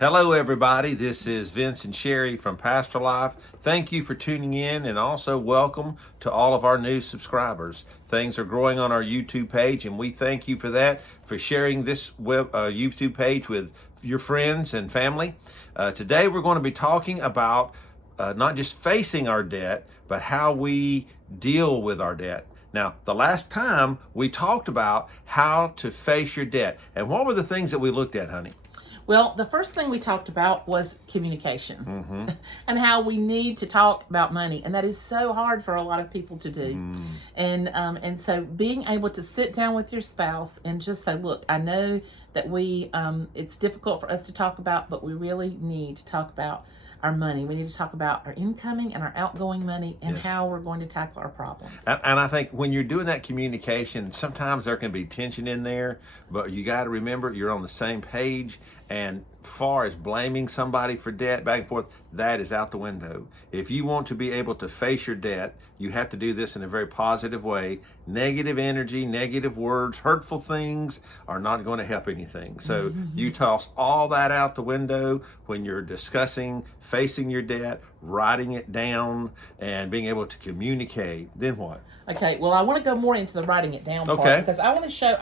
Hello, everybody. This is Vince and Sherry from Pastor Life. Thank you for tuning in, and also welcome to all of our new subscribers. Things are growing on our YouTube page, and we thank you for that, for sharing this YouTube page with your friends and family. Today, we're going to be talking about not just facing our debt, but how we deal with our debt. Now, the last time we talked about how to face your debt, and what were the things that we looked at, honey? Well, the first thing we talked about was communication and how we need to talk about money. And that is so hard for a lot of people to do. And so being able to sit down with your spouse and just say, look, I know that it's difficult for us to talk about, but we really need to talk about our money. We need to talk about our incoming and our outgoing money and how we're going to tackle our problems. And I think when you're doing that communication, sometimes there can be tension in there, but you got to remember you're on the same page. And far as blaming somebody for debt back and forth, that is out the window. If you want to be able to face your debt, you have to do this in a very positive way. Negative energy, negative words, hurtful things are not going to help anything. So you toss all that out the window when you're discussing facing your debt, writing it down, and being able to communicate. Then what? Okay, well, I want to go more into the writing it down part because I want to show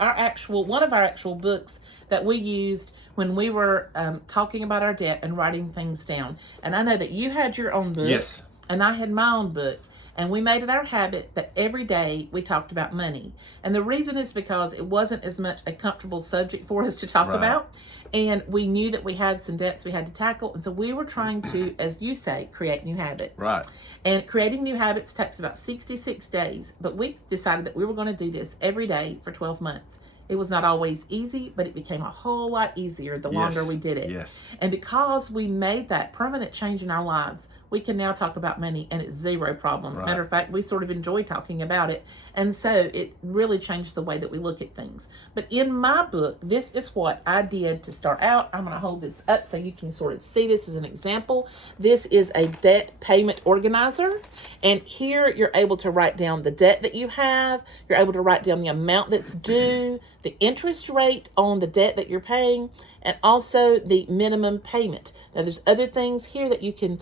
one of our actual books that we used when we were talking about our debt and writing things down. And I know that you had your own book. Yes. And I had my own book. And we made it our habit that every day we talked about money. And the reason is because it wasn't as much a comfortable subject for us to talk about. And we knew that we had some debts we had to tackle. And so we were trying to, as you say, create new habits. Right. And creating new habits takes about 66 days. But we decided that we were going to do this every day for 12 months. It was not always easy, but it became a whole lot easier the longer we did it. Yes. And because we made that permanent change in our lives, we can now talk about money and it's zero problem. Right. Matter of fact, we sort of enjoy talking about it. And so it really changed the way that we look at things. But in my book, this is what I did to start out. I'm going to hold this up so you can sort of see this as an example. This is a debt payment organizer. And here you're able to write down the debt that you have. You're able to write down the amount that's due, the interest rate on the debt that you're paying, and also the minimum payment. Now, there's other things here that you can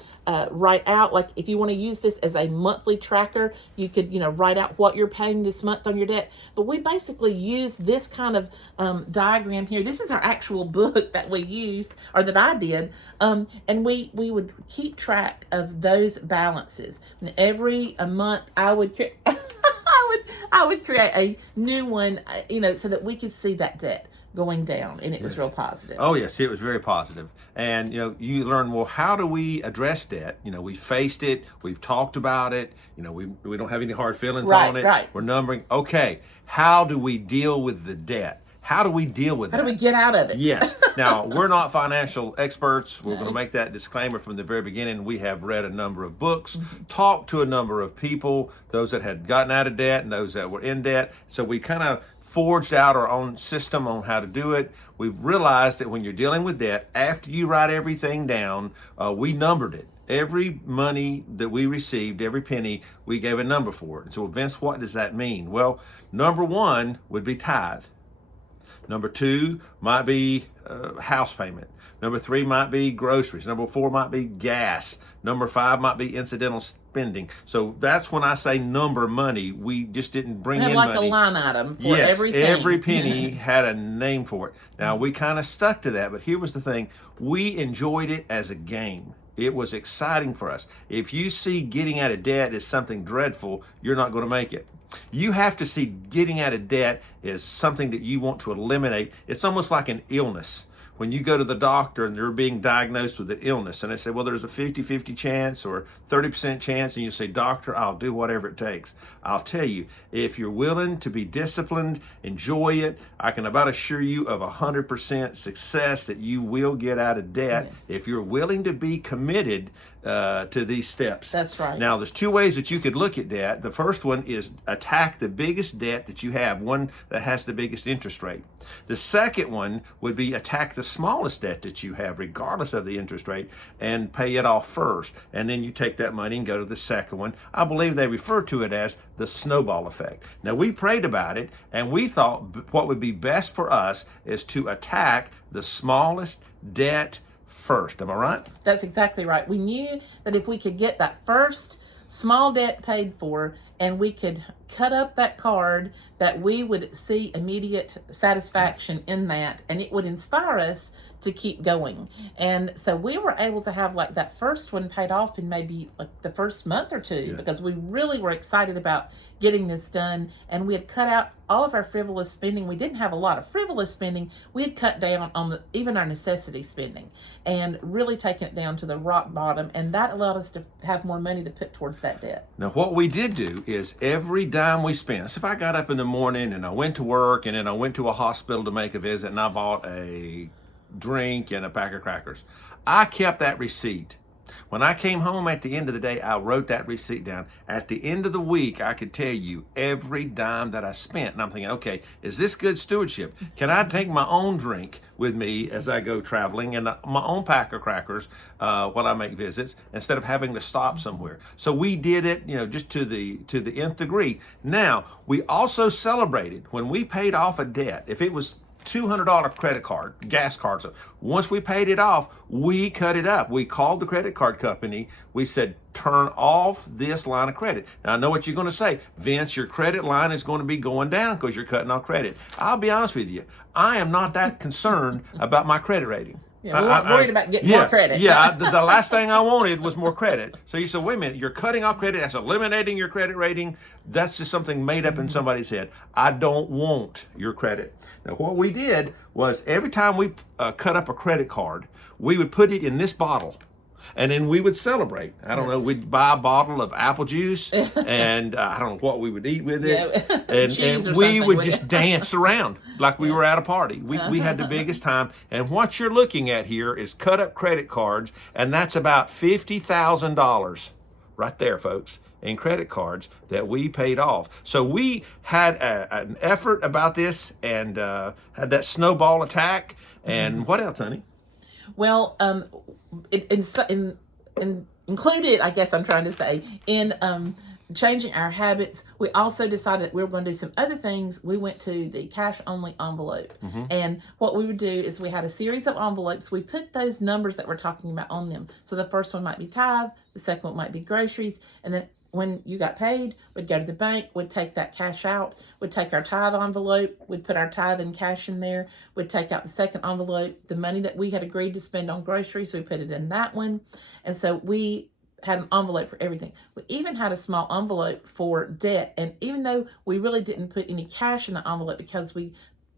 write out. Like if you want to use this as a monthly tracker, you could, write out what you're paying this month on your debt. But we basically use this kind of diagram here. This is our actual book that we used, or that I did. And we would keep track of those balances. And every month I would I would create a new one, so that we could see that debt going down, and it was real positive. Oh, yes, it was very positive. And, you learn, well, how do we address debt? We faced it, we've talked about it, we don't have any hard feelings on it. Right. We're numbering. Okay, how do we deal with the debt? How do we deal with How that? do we get out of it? Yes. Now, we're not financial experts. We're going to make that disclaimer from the very beginning. We have read a number of books, talked to a number of people, those that had gotten out of debt and those that were in debt. So we kind of forged out our own system on how to do it. We've realized that when you're dealing with debt, after you write everything down, we numbered it. Every money that we received, every penny, we gave a number for it. So, Vince, what does that mean? Well, number one would be tithe. Number two might be house payment. Number three might be groceries. Number four might be gas. Number five might be incidental spending. So that's when I say number money. We just didn't bring in like money. a line item for Yes, everything. every penny had a name for it. Now, we kind of stuck to that, but here was the thing. We enjoyed it as a game. It was exciting for us. If you see getting out of debt as something dreadful, you're not going to make it. You have to see getting out of debt as something that you want to eliminate. It's almost like an illness. When you go to the doctor and they're being diagnosed with an illness and they say, well, there's a 50-50 chance or 30% chance, and you say, doctor, I'll do whatever it takes. I'll tell you, if you're willing to be disciplined, enjoy it, I can about assure you of 100% success that you will get out of debt if you're willing to be committed to these steps. That's right. Now, there's two ways that you could look at debt. The first one is attack the biggest debt that you have, one that has the biggest interest rate. The second one would be attack the smallest debt that you have, regardless of the interest rate, and pay it off first. And then you take that money and go to the second one. I believe they refer to it as the snowball effect. Now, we prayed about it, and we thought what would be best for us is to attack the smallest debt first. Am I right? That's exactly right. We knew that if we could get that first small debt paid for and we could cut up that card, that we would see immediate satisfaction in that, and it would inspire us to keep going. And so we were able to have like that first one paid off in maybe like the first month or two, because we really were excited about getting this done, and we had cut out all of our frivolous spending. We didn't have a lot of frivolous spending. We had cut down on even our necessity spending and really taken it down to the rock bottom, and that allowed us to have more money to put towards that debt. Now, what we did do is every dime we spent, so if I got up in the morning and I went to work and then I went to a hospital to make a visit and I bought a drink and a pack of crackers, I kept that receipt. When I came home at the end of the day, I wrote that receipt down. At the end of the week, I could tell you every dime that I spent. And I'm thinking, okay, is this good stewardship? Can I take my own drink with me as I go traveling and my own pack of crackers when I make visits, instead of having to stop somewhere? So we did it, just to the nth degree. Now, we also celebrated when we paid off a debt. If it was $200 credit card, gas card. So once we paid it off, we cut it up. We called the credit card company. We said, turn off this line of credit. Now, I know what you're going to say. Vince, your credit line is going to be going down because you're cutting off credit. I'll be honest with you. I am not that concerned about my credit rating. Yeah, we weren't worried about getting more credit. The last thing I wanted was more credit. So you said, wait a minute, you're cutting off credit. That's eliminating your credit rating. That's just something made up in somebody's head. I don't want your credit. Now, what we did was every time we cut up a credit card, we would put it in this bottle. And then we would celebrate. I don't know, we'd buy a bottle of apple juice, and I don't know what we would eat with it. And we would just dance around like we were at a party. We had the biggest time. And what you're looking at here is cut up credit cards, and that's about $50,000 right there, folks, in credit cards that we paid off. So we had an effort about this, and had that snowball attack. And what else, honey? Well, included, I guess I'm trying to say, in changing our habits, we also decided that we were going to do some other things. We went to the cash only envelope. And what we would do is we had a series of envelopes. We put those numbers that we're talking about on them. So the first one might be tithe, the second one might be groceries, and then when you got paid, we'd go to the bank, we'd take that cash out, we'd take our tithe envelope, we'd put our tithe and cash in there, we'd take out the second envelope, the money that we had agreed to spend on groceries, so we put it in that one. And so we had an envelope for everything. We even had a small envelope for debt. And even though we really didn't put any cash in the envelope because we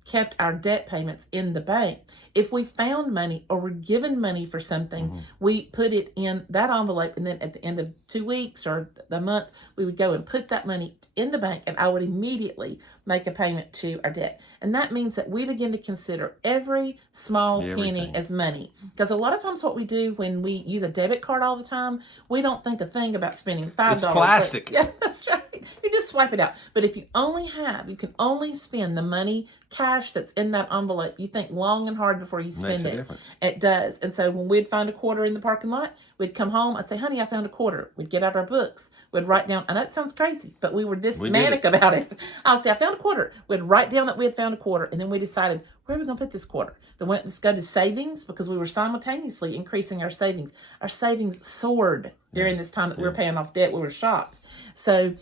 kept our debt payments in the bank, if we found money or were given money for something, we put it in that envelope, and then at the end of 2 weeks or the month, we would go and put that money in the bank, and I would immediately make a payment to our debt. And that means that we begin to consider every small penny as money. Because a lot of times what we do when we use a debit card all the time, we don't think a thing about spending $5. It's plastic. Yeah, that's right. You just swipe it out. But if you can only spend the money cash that's in that envelope, you think long and hard before you spend it. It does. And so when we'd find a quarter in the parking lot, we'd come home, I'd say, honey, I found a quarter. We'd get out our books. We'd write down, and that sounds crazy, but we were this manic about it. I'd say, I found a quarter. We'd write down that we had found a quarter, and then we decided, where are we going to put this quarter? Then let's go to savings, because we were simultaneously increasing our savings. Our savings soared during this time that we were paying off debt. We were shocked. So,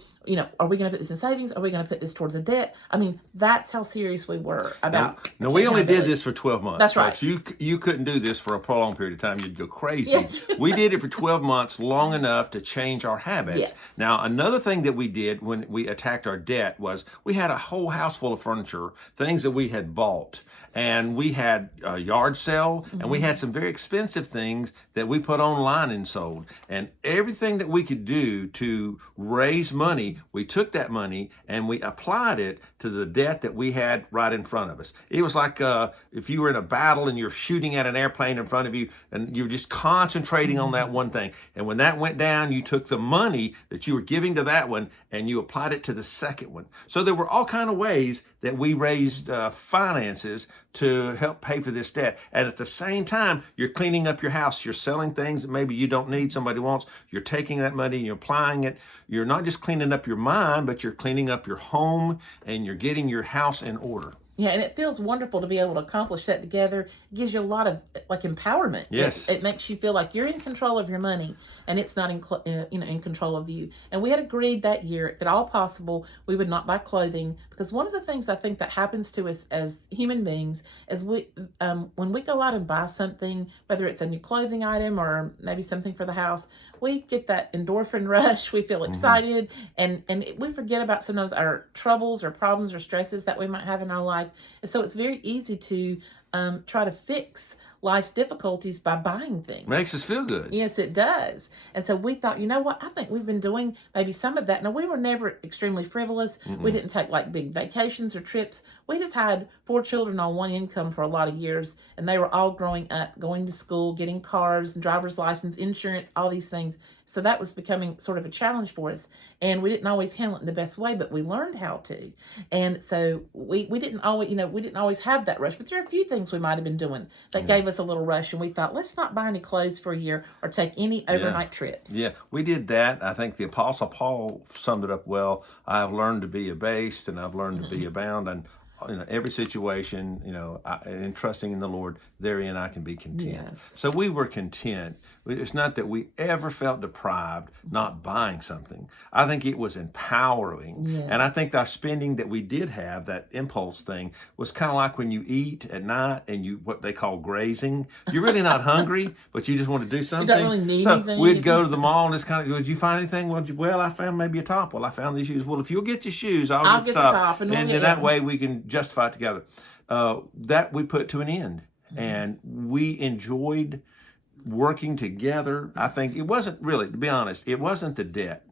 are we going to put this in savings? Are we going to put this towards a debt? I mean, that's how serious we were about. Now we only did this for 12 months. That's right. You couldn't do this for a prolonged period of time. You'd go crazy. Yes. We did it for 12 months, long enough to change our habits. Yes. Now, another thing that we did when we attacked our debt was we had a whole house full of furniture, things that we had bought. And we had a yard sale, and we had some very expensive things that we put online and sold. And everything that we could do to raise money, we took that money and we applied it to the debt that we had right in front of us. It was like if you were in a battle and you're shooting at an airplane in front of you, and you're just concentrating on that one thing. And when that went down, you took the money that you were giving to that one and you applied it to the second one. So there were all kinds of ways that we raised finances to help pay for this debt. And at the same time, you're cleaning up your house. You're selling things that maybe you don't need, somebody wants. You're taking that money and you're applying it. You're not just cleaning up your mind, but you're cleaning up your home and you're getting your house in order. Yeah, and it feels wonderful to be able to accomplish that together. It gives you a lot of like empowerment. Yes. It makes you feel like you're in control of your money, and it's not in control of you. And we had agreed that year, if at all possible, we would not buy clothing, because one of the things I think that happens to us as human beings is when we go out and buy something, whether it's a new clothing item or maybe something for the house, we get that endorphin rush. We feel excited, and we forget about sometimes our troubles or problems or stresses that we might have in our life. And so it's very easy to try to fix life's difficulties by buying things. Makes us feel good. Yes, it does. And so we thought, you know what? I think we've been doing maybe some of that. Now, we were never extremely frivolous. We didn't take like big vacations or trips. We just had 4 children on one income for a lot of years, and they were all growing up, going to school, getting cars, driver's license, insurance, all these things. So that was becoming sort of a challenge for us. And we didn't always handle it in the best way, but we learned how to. And so we didn't always have that rush. But there are a few things we might have been doing that gave us a little rush. And we thought, let's not buy any clothes for a year or take any overnight trips. Yeah, we did that. I think the Apostle Paul summed it up well. I have learned to be abased, and I've learned to be abound. And every situation, in trusting in the Lord, therein I can be content. Yes. So we were content. It's not that we ever felt deprived not buying something. I think it was empowering. Yeah. And I think our spending that we did have, that impulse thing, was kind of like when you eat at night and what they call grazing. You're really not hungry, but you just want to do something. You don't really need so anything. We'd go to the mall and it's kind of, did you find anything? Well, I found maybe a top. Well, I found these shoes. Well, if you'll get your shoes, I'll get the top. And then that way we can justify it together. That we put to an end. And we enjoyed working together. I think it wasn't really, to be honest, it wasn't the debt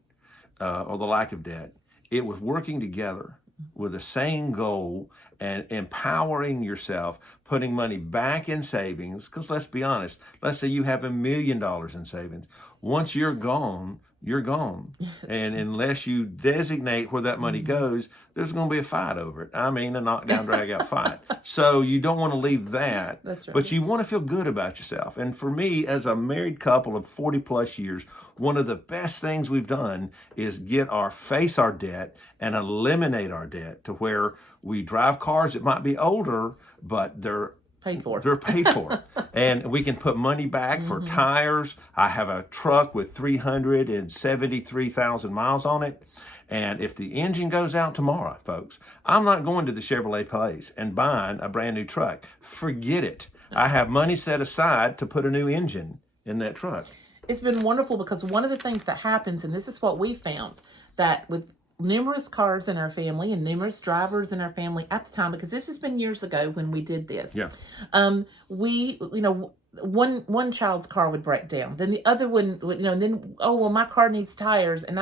or the lack of debt. It was working together with the same goal and empowering yourself, putting money back in savings. Because let's be honest, let's say you have $1 million in savings. Once you're gone, you're gone. Yes. And unless you designate where that money goes, there's going to be a fight over it. I mean, a knockdown, drag out fight. So you don't want to leave that. That's right. But you want to feel good about yourself. And for me, as a married couple of 40 plus years, one of the best things we've done is face our debt and eliminate our debt to where we drive cars that might be older, but they're paid for. They're paid for. And we can put money back for tires. I have a truck with 373,000 miles on it. And if the engine goes out tomorrow, folks, I'm not going to the Chevrolet place and buying a brand new truck. Forget it. I have money set aside to put a new engine in that truck. It's been wonderful because one of the things that happens, and this is what we found, that with numerous cars in our family and numerous drivers in our family at the time, because this has been years ago when we did this. Yeah. We, one child's car would break down, then the other one would, and then, oh, well, my car needs tires, and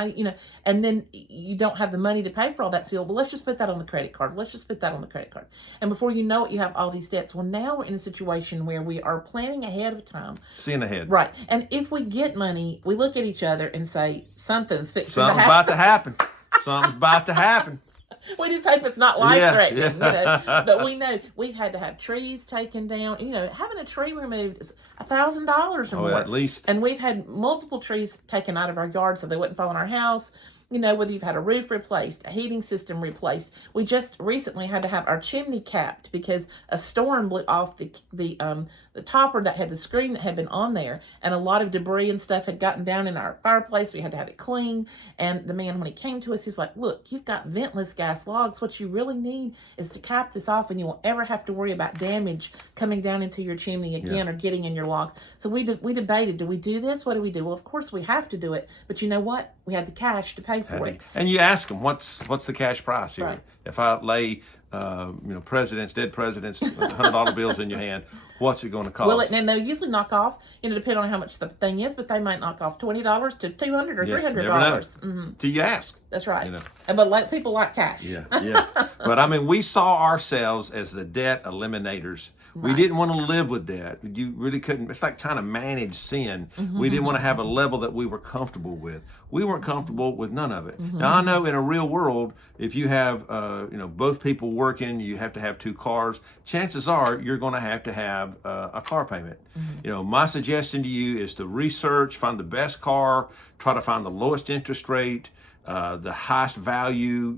and then you don't have the money to pay for all that. So, well, let's just put that on the credit card. Let's just put that on the credit card. And before you know it, you have all these debts. Well, now we're in a situation where we are planning ahead of time. Seeing ahead. Right. And if we get money, we look at each other and say, something's fixing Something's about to happen. Something's about to happen. We just hope it's not life-threatening, But we know we've had to have trees taken down. Having a tree removed is $1,000 or more. At least. And we've had multiple trees taken out of our yard so they wouldn't fall on our house. Whether you've had a roof replaced, a heating system replaced. We just recently had to have our chimney capped because a storm blew off the topper that had the screen that had been on there, and a lot of debris and stuff had gotten down in our fireplace. We had to have it cleaned. And the man, when he came to us, he's like, look, you've got ventless gas logs. What you really need is to cap this off, and you won't ever have to worry about damage coming down into your chimney again or getting in your logs. So we debated, do we do this? What do we do? Well, of course we have to do it, but you know what? We had the cash to pay for it. And you ask them, what's the cash price here? Right. If I lay, dead presidents, $100 bills in your hand, what's it going to cost? Well, and they'll usually knock off, depending on how much the thing is, but they might knock off $20 to $200 or $300. Till you ask. That's right. But people like cash. Yeah. But we saw ourselves as the debt eliminators. Right. We didn't want to live with debt. You really couldn't. It's like trying to manage sin. We didn't want to have a level that we were comfortable with. We weren't comfortable with none of it. Now, I know in a real world, if you have, both people working, you have to have 2 cars. Chances are you're going to have a car payment. My suggestion to you is to research, find the best car, try to find the lowest interest rate, the highest value,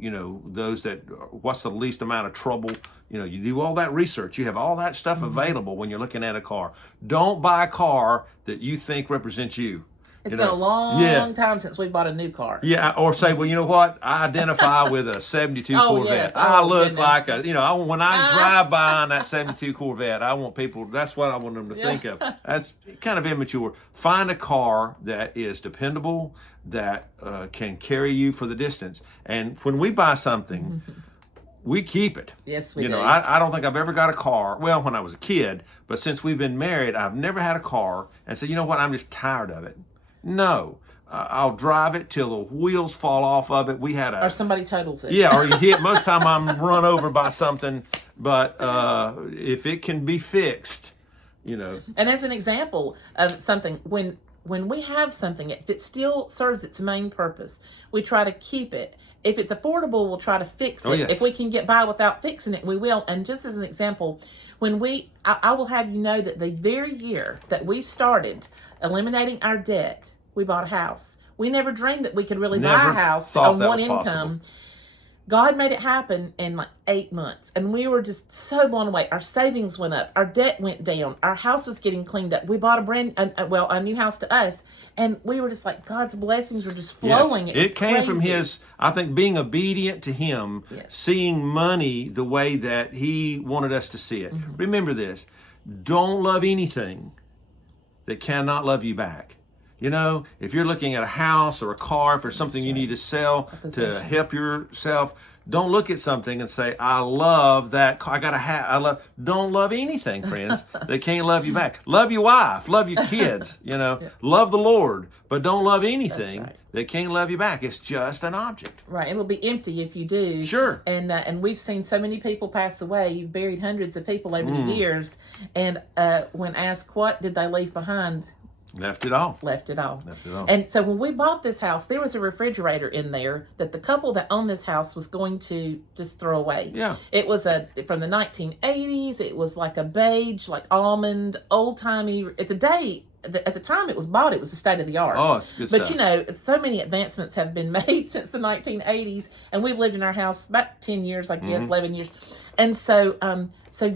those that, what's the least amount of trouble You know, you do all that research. You have all that stuff available when you're looking at a car. Don't buy a car that you think represents you. It's been a long time since we bought a new car. Yeah, or say, well, you know what? I identify with a 72 Oh, Corvette. yes. I Oh, look goodness. like when I drive by on that 72 Corvette, I want people, that's what I want them to think of. That's kind of immature. Find a car that is dependable, that can carry you for the distance. And when we buy something, we keep it. Yes, we do. I don't think I've ever got a car, well, when I was a kid, but since we've been married, I've never had a car and said, you know what, I'm just tired of it. No, I'll drive it till the wheels fall off of it. We had Or somebody totals it. yeah, or you hit. Most time I'm run over by something, but if it can be fixed, you know. And as an example of something, when we have something, if it still serves its main purpose, we try to keep it. If it's affordable, we'll try to fix it. Oh, yes. If we can get by without fixing it, we will. And just as an example, when I will have you know that the very year that we started eliminating our debt, we bought a house. We never dreamed that we could really buy Never a house thought on that one was income. possible. God made it happen in like 8 months. And we were just so blown away. Our savings went up. Our debt went down. Our house was getting cleaned up. We bought a new house to us. And we were just like, God's blessings were just flowing. Yes. It was It came from crazy. His, I think, being obedient to Him, Yes. seeing money the way that He wanted us to see it. Mm-hmm. Remember this, don't love anything that cannot love you back. You know, if you're looking at a house or a car, if there's something you need to sell to possession. help yourself, don't look at something and say, I love that car. I got to have, don't love anything, friends, that can't love you back. Love your wife, love your kids, love the Lord, but don't love anything right. that can't love you back. It's just an object. Right, it will be empty if you do. Sure. And we've seen so many people pass away. You've buried hundreds of people over the years. And when asked what did they leave behind, Left it all. left it all. Left it all. And so when we bought this house, there was a refrigerator in there that the couple that owned this house was going to just throw away. Yeah. It was from the 1980s. It was like a beige, like almond, old-timey. At the time it was bought, it was the state of the art. Oh, it's good But stuff. so many advancements have been made since the 1980s, and we've lived in our house about 10 years, I guess, 11 years. And so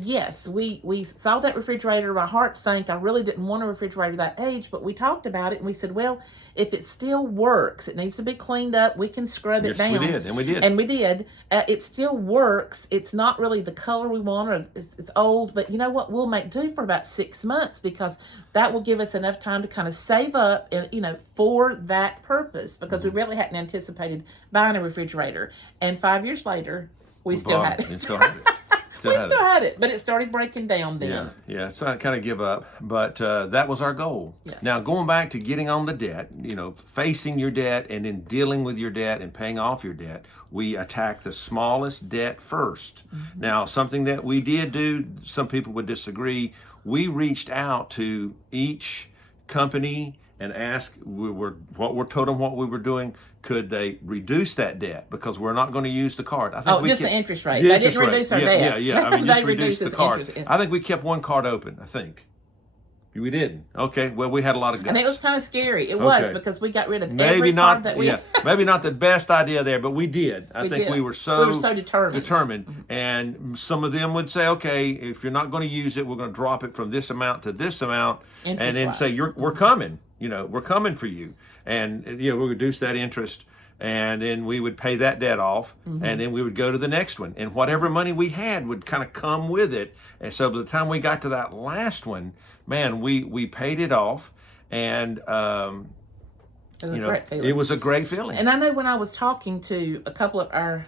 yes, we saw that refrigerator. My heart sank. I really didn't want a refrigerator that age, but we talked about it and we said, well, if it still works, it needs to be cleaned up. We can scrub it down. Yes, we did, and we did. And we did. It still works. It's not really the color we want, or it's old, but you know what? We'll make do for about 6 months because that will give us enough time to kind of save up, for that purpose, because we really hadn't anticipated buying a refrigerator. And 5 years later, we still had it. It still had it. We still had it, but it started breaking down then. Yeah. So I kind of give up, but that was our goal. Yeah. Now going back to getting on the debt, facing your debt and then dealing with your debt and paying off your debt, we attack the smallest debt first. Mm-hmm. Now, something that we did do, some people would disagree. We reached out to each company and asked, told them what we were doing. Could they reduce that debt? Because we're not going to use the card. I think Just the interest rate. The They interest didn't reduce our rate. debt. Yeah. I mean, They just reduce reduced the the card. interest. I think we kept one card open, I think. We didn't. Okay, well, we had a lot of guts. And it was kind of scary. It was, Okay. because we got rid of Maybe every not, card that we maybe not the best idea there, but we did. I think did. we were so determined. And some of them would say, okay, if you're not going to use it, we're going to drop it from this amount to this amount, and then say, Interest-wise. we're coming. We're coming for you, and we'll reduce that interest. And then we would pay that debt off, and then we would go to the next one. And whatever money we had would kind of come with it. And so by the time we got to that last one, man, we paid it off, and it was a great feeling. And I know when I was talking to a couple of our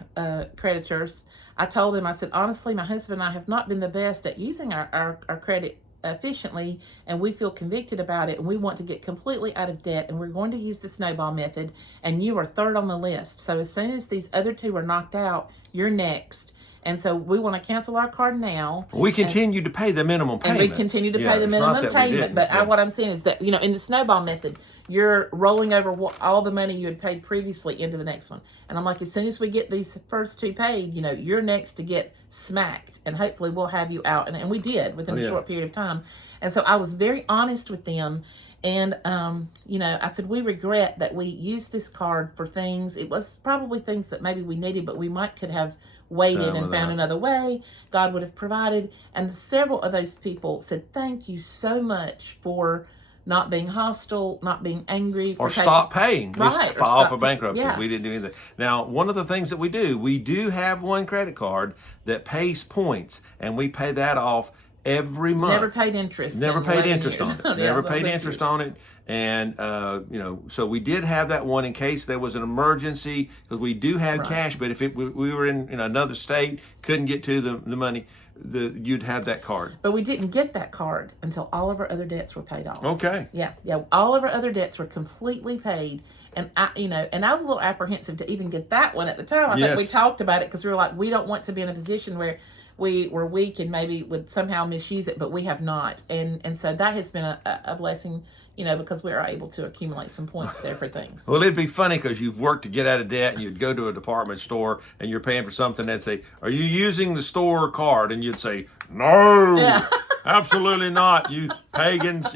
creditors, I told them, I said, honestly, my husband and I have not been the best at using our credit efficiently, and we feel convicted about it, and we want to get completely out of debt, and we're going to use the snowball method, and you are third on the list. So as soon as these other two are knocked out, you're next. And so we want to cancel our card now. We continue to pay the minimum payment. And we continue to pay the it's not minimum that we payment. didn't. But what I'm saying is that, in the snowball method, you're rolling over all the money you had paid previously into the next one. And I'm like, as soon as we get these first two paid, you're next to get smacked, and hopefully we'll have you out. And we did within a yeah. short period of time. And so I was very honest with them. And, I said, we regret that we used this card for things. It was probably things that maybe we needed, but we could have waited and found another way. God would have provided. And several of those people said, thank you so much for not being hostile, not being angry. Or stop paying. Right. Just file for bankruptcy. Yeah. We didn't do anything. Now, one of the things that we do have one credit card that pays points, and we pay that off every month. Never paid interest. Never paid interest years. on it. Never paid interest on it. And, so we did have that one in case there was an emergency, because we do have cash, but if we were in another state, couldn't get to the money, you'd have that card. But we didn't get that card until all of our other debts were paid off. Okay. Yeah. All of our other debts were completely paid. And I was a little apprehensive to even get that one at the time. I think we talked about it because we were like, we don't want to be in a position where we were weak and maybe would somehow misuse it, but we have not. And so that has been a blessing, because we are able to accumulate some points there for things. Well, it'd be funny because you've worked to get out of debt, and you'd go to a department store and you're paying for something, and they'd say, are you using the store card? And you'd say, no, absolutely not, you pagans,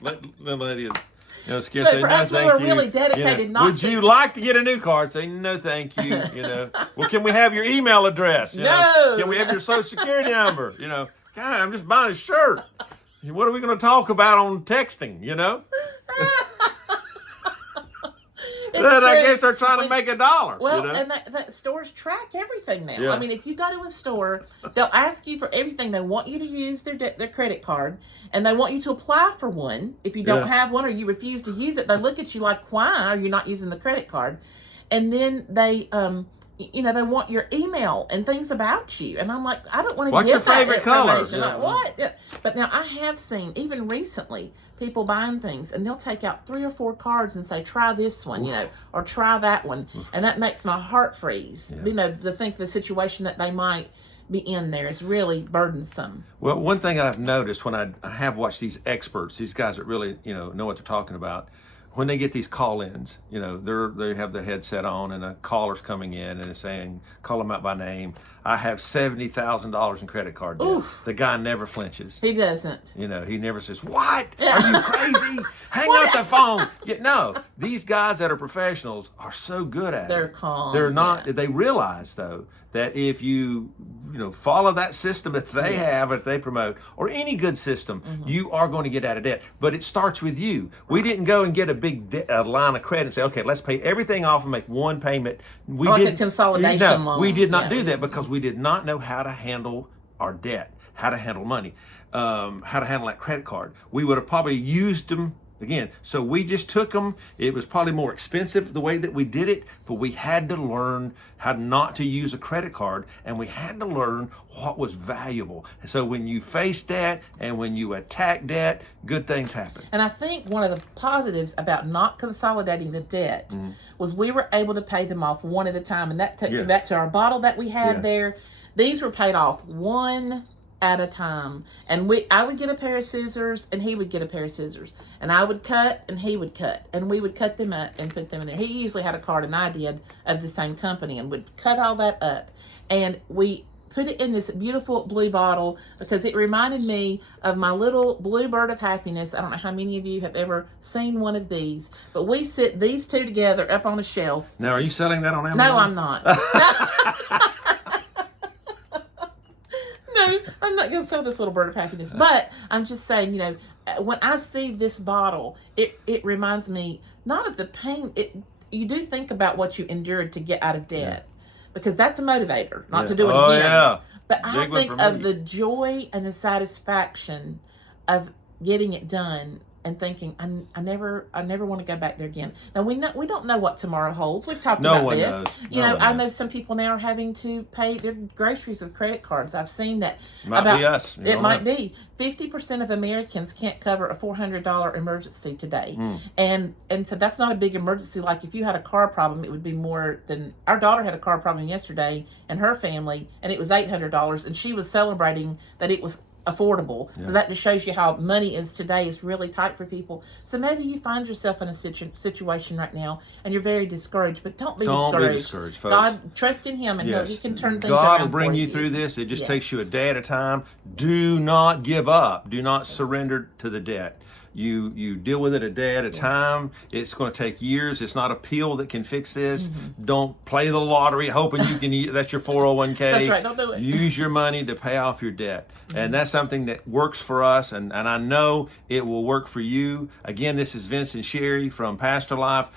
let you. Skip, But say, for no, us, we thank were you. really dedicated not Would to. you like to get a new card? Say, no, thank you. Well, can we have your email address? No. Can we have your social security number? God, I'm just buying a shirt. What are we going to talk about on texting? But I guess they're trying to make $1. Well, and that stores track everything now. Yeah. I mean, if you go to a store, they'll ask you for everything. They want you to use their credit card, and they want you to apply for one. If you don't have one or you refuse to use it, they look at you like, why are you not using the credit card? And then they they want your email and things about you. And I'm like, I don't want to What's give your favorite color? information. Like, what? Yeah. But now I have seen, even recently, people buying things, and they'll take out 3 or 4 cards and say, try this one, or try that one. And that makes my heart freeze. To think the situation that they might be in there is really burdensome. Well, one thing I've noticed when I have watched these experts, these guys that really, know what they're talking about, when they get these call-ins, they have the headset on, and a caller's coming in and is saying, call them out by name. I have $70,000 in credit card debt. Oof. The guy never flinches. He doesn't. He never says, what? Are you crazy? Hang up the phone. No, these guys that are professionals are so good at it. They're calm. They're not. They realize, though, that if you follow that system that they have, that they promote, or any good system, you are going to get out of debt. But it starts with you. We didn't go and get a big line of credit and say, okay, let's pay everything off and make one payment. We like did a consolidation loan. We did not do that because we did not know how to handle our debt, how to handle money, how to handle that credit card. We would have probably used them again. So we just took them. It was probably more expensive the way that we did it, but we had to learn how not to use a credit card, and we had to learn what was valuable. So when you face debt and when you attack debt, good things happen. And I think one of the positives about not consolidating the debt was we were able to pay them off one at a time. And that takes me back to our bottle that we had there. These were paid off one at a time. And I would get a pair of scissors, and he would get a pair of scissors. And I would cut, and he would cut. And we would cut them up and put them in there. He usually had a card, and I did, of the same company, and would cut all that up. And we put it in this beautiful blue bottle because it reminded me of my little blue bird of happiness. I don't know how many of you have ever seen one of these, but we sit these two together up on a shelf. Now, are you selling that on Amazon? No, I'm not. No, I'm not going to sell this little bird of happiness, but I'm just saying, when I see this bottle, it reminds me not of the pain. You do think about what you endured to get out of debt. Because that's a motivator, not to do it again. Yeah. But I think of the joy and the satisfaction of getting it done and thinking, I never want to go back there again. Now we don't know what tomorrow holds. We've talked about this. Knows. I know some people now are having to pay their groceries with credit cards. I've seen that. Might be us. It might be. 50% of Americans can't cover a $400 emergency today. And so that's not a big emergency. Like if you had a car problem, it would be more than, our daughter had a car problem yesterday and her family, and it was $800, and she was celebrating that it was affordable. So that just shows you how money is today is really tight for people. So maybe you find yourself in a situation right now and you're very discouraged, but don't be discouraged, folks. God, trust in Him, and He can turn things God around. will bring for you through this. It just takes you a day at a time. Do not give up. Do not surrender to the debt. You deal with it a day at a time. It's going to take years. It's not a pill that can fix this. Don't play the lottery hoping you can. That's your 401k. That's right. Don't do it. Use your money to pay off your debt. And that's something that works for us, and I know it will work for you. Again, this is Vince and Sherry from Pastor Life.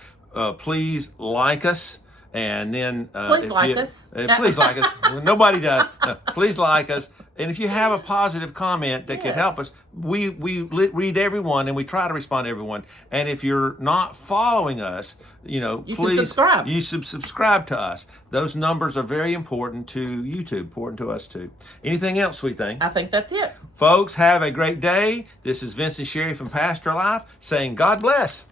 Please like us. And then please like us. Please like us. Nobody does. No, please like us. And if you have a positive comment that could help us, we read everyone and we try to respond to everyone. And if you're not following us, you please can subscribe. You subscribe to us. Those numbers are very important to YouTube, important to us too. Anything else, sweet thing? I think that's it. Folks, have a great day. This is Vince and Sherry from Pastor Life saying God bless.